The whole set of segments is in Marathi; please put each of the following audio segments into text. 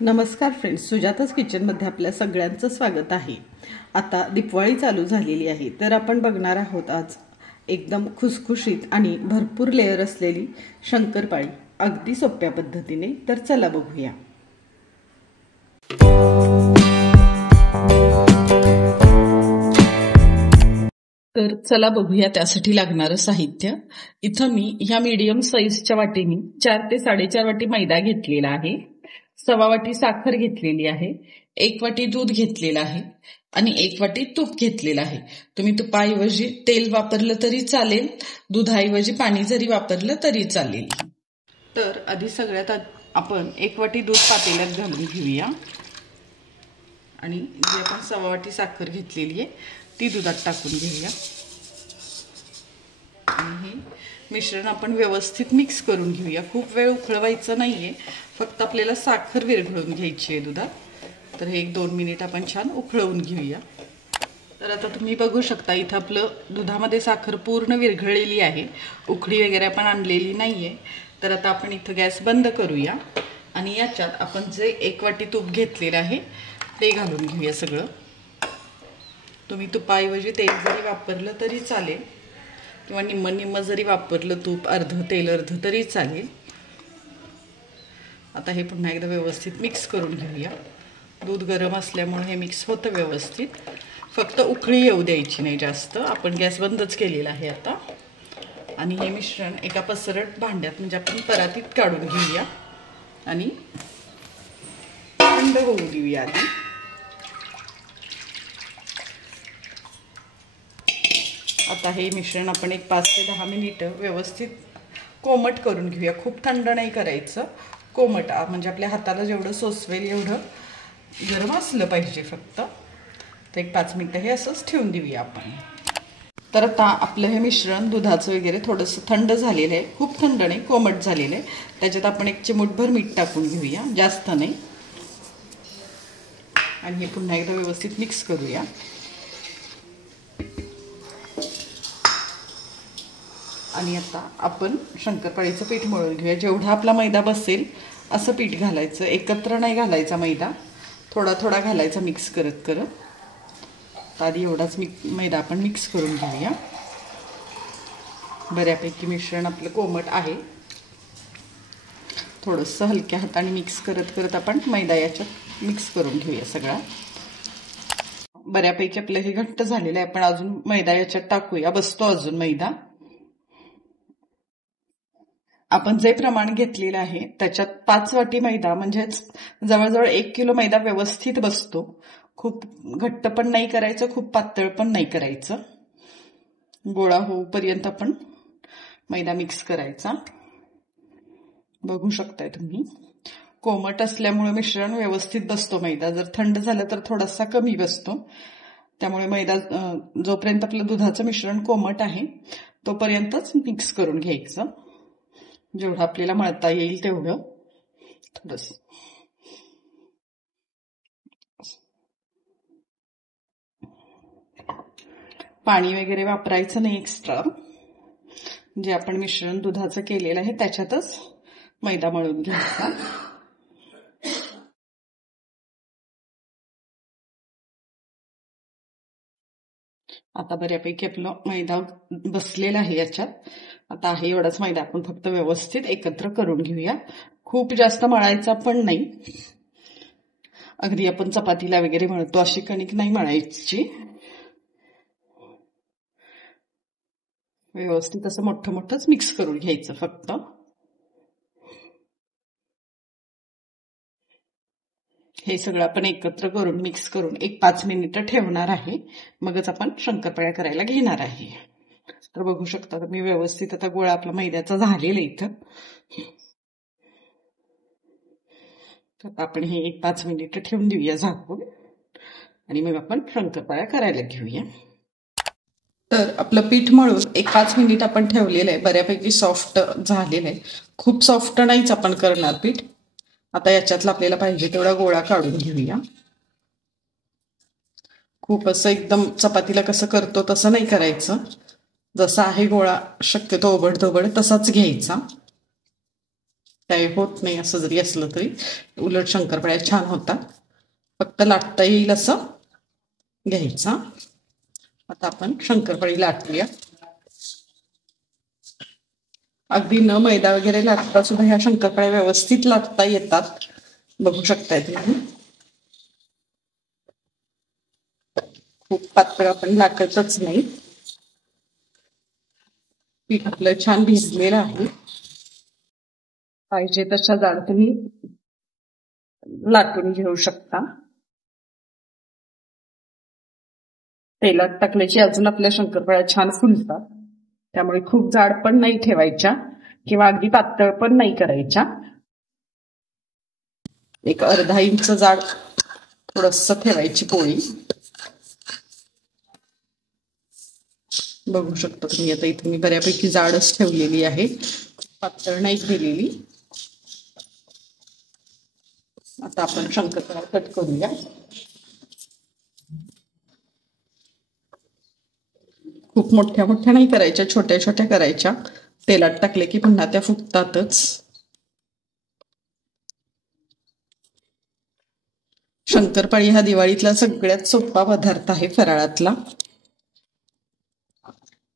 नमस्कार फ्रेंड्स, सुजाताच किचनमध्ये आपल्या सगळ्यांचं स्वागत आहे। आता दिवाळी चालू झालेली आहे, तर आपण बघणार आहोत आज एकदम खुसखुशीत आणि भरपूर लेयर असलेली शंकरपाळी अगदी सोप्या पद्धतीने। तर चला बघूया। तर चला बघूया त्यासाठी लागणारं साहित्य। इथं मी ह्या मीडियम साईजच्या वाटीने 4 ते 4.5 वाटी मैदा घेतलेला आहे, 1/4 वाटी साखर घेतलेली आहे, 1 वाटी दूध घेतलेलं आहे आणि 1 वाटी तूप घेतलेलं आहे। तुम्ही तुपाऐवजी तेल वापरलं तरी चालेल, दुधाऐवजी पाणी जरी वापरलं तरी चालेल। तर आधी सगळ्यात आपण 1 वाटी दूध पातेल्यात घालून घेऊया आणि जी आपण 1/4 वाटी साखर घेतलेली आहे ती दुधात टाकून घेऊया आणि हे मिश्रण आपण व्यवस्थित मिक्स करून घेऊया। खूप वेळ उकळवायचं नाहीये, फक्त आपल्याला साखर विरघळून घ्यायची आहे दुधात। तर हे 1-2 मिनिट आपण छान उकळवून घेऊया। तर आता तुम्ही बघू शकता इथं आपलं दुधामध्ये साखर पूर्ण विरघळलेली आहे, उकळी वगैरे आपण आणलेली नाहीये। तर आता आपण इथं गॅस बंद करूया आणि याच्यात आपण जे 1 वाटी तूप घेतलेलं आहे ते घालून घेऊया सगळं। तुम्ही तुपाऐवजी तेल जरी वापरलं तरी चालेल किंवा निम्म जरी वापरलं तूप, अर्ध तेल अर्ध तरी चालेल। आता हे पुन्हा एकदा व्यवस्थित मिक्स करून घेऊया। दूध गरम असल्यामुळे हे मिक्स होतं व्यवस्थित, फक्त उकळी येऊ द्यायची नाही जास्त। आपण गॅस बंदच केलेला आहे आता आणि हे मिश्रण एका पसरट भांड्यात म्हणजे आपण परातीत काढून घेऊया आणि थंड होऊ देऊया आधी। आता हे मिश्रण आपण एक 5 ते 10 मिनिटं व्यवस्थित कोमट करून घेऊया। खूप थंड नाही करायचं, कोमट म्हणजे आपल्या हाताला जेवढं सोसवेल एवढं गरम असलं पाहिजे फक्त। तर एक 5 मिनिटं हे असंच ठेवून देऊया आपण। तर आता आपलं हे मिश्रण दुधाचं वगैरे थोडंसं थंड झालेलं आहे, खूप थंड नाही, कोमट झालेलं आहे। त्याच्यात आपण एक चिमूटभर मीठ टाकून घेऊया, जास्त नाही, आणि हे पुन्हा एकदा व्यवस्थित मिक्स करूया। आणि आता आपण शंकरपाळीचं पीठ मळून घेऊया। जेवढा आपला मैदा बसेल असं पीठ घालायचं, एकत्र नाही घालायचा मैदा, थोडा थोडा घालायचा मिक्स करत करत। आधी एवढाच मैदा आपण मिक्स करून घेऊया। बऱ्यापैकी मिश्रण आपलं कोमट आहे, थोडंसं हलक्या हाताने मिक्स करत करत आपण मैदा याच्यात मिक्स करून घेऊया सगळा। बऱ्यापैकी आपलं हे घट्ट झालेलं आहे, आपण अजून मैदा याच्यात टाकूया, बसतो अजून मैदा। आपण जे प्रमाण घेतलेलं आहे त्याच्यात 5 वाटी मैदा म्हणजेच जवळजवळ 1 किलो मैदा व्यवस्थित बसतो। खूप घट्ट पण नाही करायचं, खूप पातळ पण नाही करायचं, गोळा होऊपर्यंत आपण मैदा मिक्स करायचा। बघू शकताय तुम्ही, कोमट असल्यामुळे मिश्रण व्यवस्थित बसतो मैदा। जर थंड झालं तर थोडासा कमी बसतो, त्यामुळे मैदा जोपर्यंत आपलं दुधाचं मिश्रण कोमट आहे तोपर्यंतच मिक्स करून घ्यायचं, जेवढं आपल्याला मळता येईल तेवढं। थोडंसं पाणी वगैरे वापरायचं नाही एक्स्ट्रा, जे आपण मिश्रण दुधाचं केलेलं आहे त्याच्यातच मैदा मळून घ्यायचा। आता बऱ्यापैकी आपलं मैदा बसलेला आहे याच्यात। आता आहे एवढाच मैदा आपण फक्त व्यवस्थित एकत्र करून घेऊया। खूप जास्त मळायचा पण नाही, अगदी आपण चपातीला वगैरे मळतो अशी कणिक नाही मळायची, व्यवस्थित असं मोठं मोठंच मिक्स करून घ्यायचं फक्त। हे सगळं आपण एकत्र करून मिक्स करून एक 5 मिनिटं ठेवणार आहे, मगच आपण शंकरपाळ्या करायला घेणार आहे। तर बघू शकता तुम्ही व्यवस्थित आता गोळा आपला मैद्याचा झालेला इथं। तर आपण हे एक 5 मिनिटं ठेवून देऊया झाकून आणि मग आपण शंकरपाळ्या करायला घेऊया। तर आपलं पीठ मळून एक 5 मिनिट आपण ठेवलेलं आहे, बऱ्यापैकी सॉफ्ट झालेलं आहे, खूप सॉफ्ट नाहीच आपण करणार पीठ। आता याच्यातला आपल्याला पाहिजे तेवढा गोळा काढून घेऊया। खूप असं एकदम चपातीला कसं करतो तसं नाही करायचं, जसा आहे गोळा शक्यतो ओबड धोबड तसाच घ्यायचा। काही होत नाही असं जरी असलं तरी, उलट शंकरपाळ्या छान होतात. फक्त लाटता येईल असं घ्यायचा. आता आपण शंकरपाळी लाटूया. अगदी न मैदा वगैरे लाटता सुद्धा ह्या शंकरपाळ्या व्यवस्थित लाटता येतात. बघू शकताय तुम्ही. खूप पातळ आपण लाटतच नाही. पीठ आपलं छान भिजलेलं आहे. पाहिजे तशा जाड तुम्ही लाटून घेऊ शकता. तेलात टाकल्याची अजून आपल्या शंकरपाळ्या छान फुलतात. त्यामुळे खूप जाड पण नाही ठेवायच्या किंवा अगदी पातळ पण नाही करायच्या. एक अर्धा इंच जाड थोडंसं ठेवायची पोळी. बघू शकता तुम्ही. आता इथे मी बऱ्यापैकी जाडच ठेवलेली आहे, पातळ नाही केलेली. आता आपण शंकरपाळ्या कट करूया. खूप मोठ्या मोठ्या नाही करायच्या, छोट्या छोट्या करायच्या. तेलात टाकले की पुन्हा त्या फुगतातच. शंकरपाळी हा दिवाळीतला सगळ्यात सोपा पदार्थ आहे फराळातला.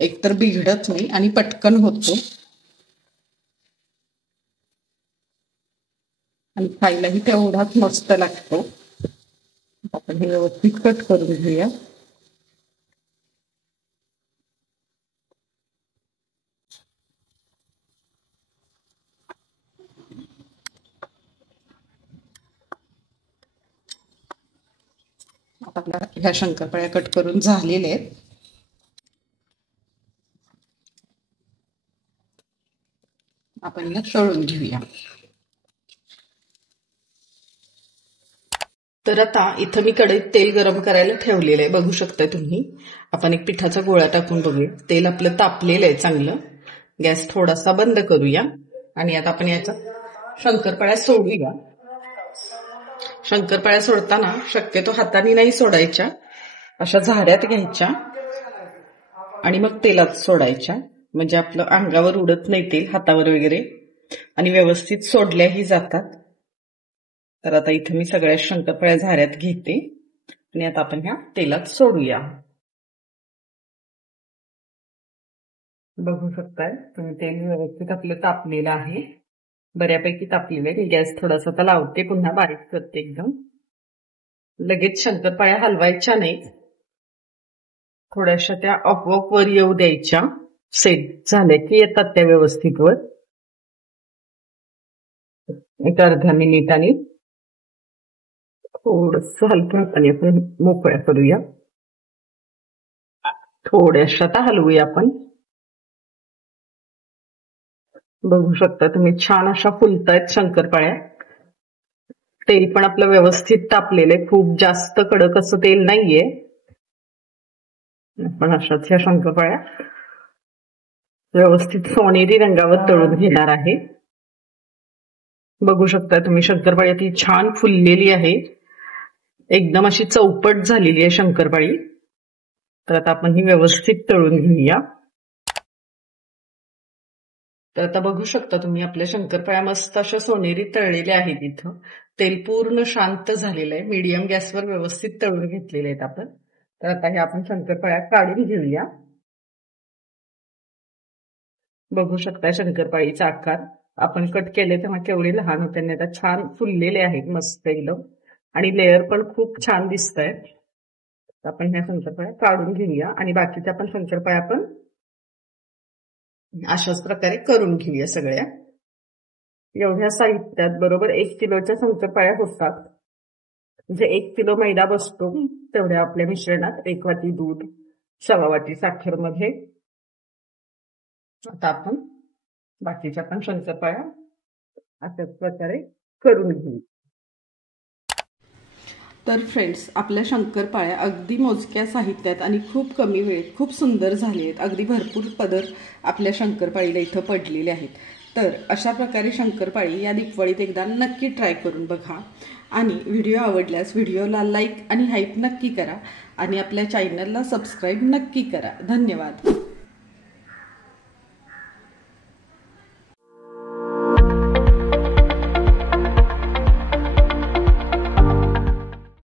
एकतर बिघडत नाही आणि पटकन होतो आणि खायलाही तेवढाच मस्त लागतो. आपण हे व्यवस्थित कट करून घेऊया. आता ह्या शंकरपाळ्या कट करून झालेल्या आहेत. आपण या तळून घेऊया. तर आता इथं मी कढईत तेल गरम करायला ठेवलेलं आहे. बघू शकताय तुम्ही. आपण एक पिठाचा गोळा टाकून बघूया. तेल आपलं तापलेलं आहे चांगलं. गॅस थोडासा बंद करूया आणि आता आपण याच्यात शंकरपाळ्या सोडूया. शंकरपाळ्या सोडताना शक्यतो हाताने नाही सोडायच्या, अशा झाऱ्यात घ्यायच्या आणि मग तेलात सोडायच्या. म्हणजे आपलं अंगावर उडत नाही तेल, हातावर वगैरे, आणि व्यवस्थित सोडल्याही जातात. तर आता इथे मी सगळ्या शंकरपाळ्या झाऱ्यात घेते आणि आता आपण ह्या तेलात सोडूया. बघू शकताय तुम्ही. तेल व्यवस्थित आपलं तापलेलं आहे, बऱ्यापैकी तापलेलं आहे. गॅस थोडासा आता लावते, पुन्हा बारीक करते एकदम. लगेच शंकरपाळ्या हलवायच्या नाहीत, थोड्याशा त्या आपोआप वर येऊ द्यायच्या. सेट झाल्या की येतात त्या व्यवस्थित वर. एक अर्ध्या मिनिटाने थोडस हलक्या हाताने आपण मोकळ्या करूया. थोड्याशा आता हलवूया आपण. बघू शकता तुम्ही, छान अशा फुलतायत शंकरपाळ्या. तेल पण आपलं व्यवस्थित तापलेलं आहे, खूप जास्त कडक असं तेल नाहीये. आपण अशाच ह्या शंकरपाळ्या व्यवस्थित सोनेरी रंगावर तळून घेणार आहे. बघू शकता तुम्ही, शंकरपाळी ती छान फुललेली आहे, एकदम अशी चौपट झालेली आहे शंकरपाळी. तर आता आपण ही व्यवस्थित तळून घेऊया. तर आता बघू शकता तुम्ही, आपल्या शंकरपाळ्या मस्त अशा सोनेरी तळलेल्या आहेत. इथं तेल पूर्ण शांत झालेलं आहे, मीडियम गॅसवर व्यवस्थित तळून घेतलेले आहेत आपण. तर आता हे आपण शंकरपाळ्या काढून घेऊया. बघू शकता शंकरपाळीचा आकार आपण कट केले तेव्हा केवढे लहान होते, आता छान फुललेले आहेत मस्त एकदम, आणि लेअर पण खूप छान दिसत आहेत. आपण ह्या शंकरपाळ्या काढून घेऊया आणि बाकीच्या आपण शंकरपाळ्या पण अशाच प्रकारे करून घेऊया सगळ्या. एवढ्या साहित्यात बरोबर 1 किलोच्या शंकरपाळ्या होतात. म्हणजे 1 किलो मैदा बसतो तेवढ्या आपल्या मिश्रणात. 1 वाटी दूध, 1.25 वाटी साखर मध्ये. आता आपण बाकीच्या पण शंकरपाळ्या अशाच प्रकारे करून घेऊ. तर फ्रेंड्स, आपल्या शंकरपाळ्या अगदी मोजक्या साहित्यात आणि खूप कमी वेळेत खूप सुंदर झाले आहेत. अगदी भरपूर पदर आपल्या शंकरपाळीला इथं पडलेले आहेत. तर अशा प्रकारे शंकरपाळी या दिवाळीत एकदा नक्की ट्राय करून बघा. आणि व्हिडिओ आवडल्यास व्हिडिओला लाईक आणि हाईप नक्की करा आणि आपल्या चॅनलला सबस्क्राईब नक्की करा. धन्यवाद.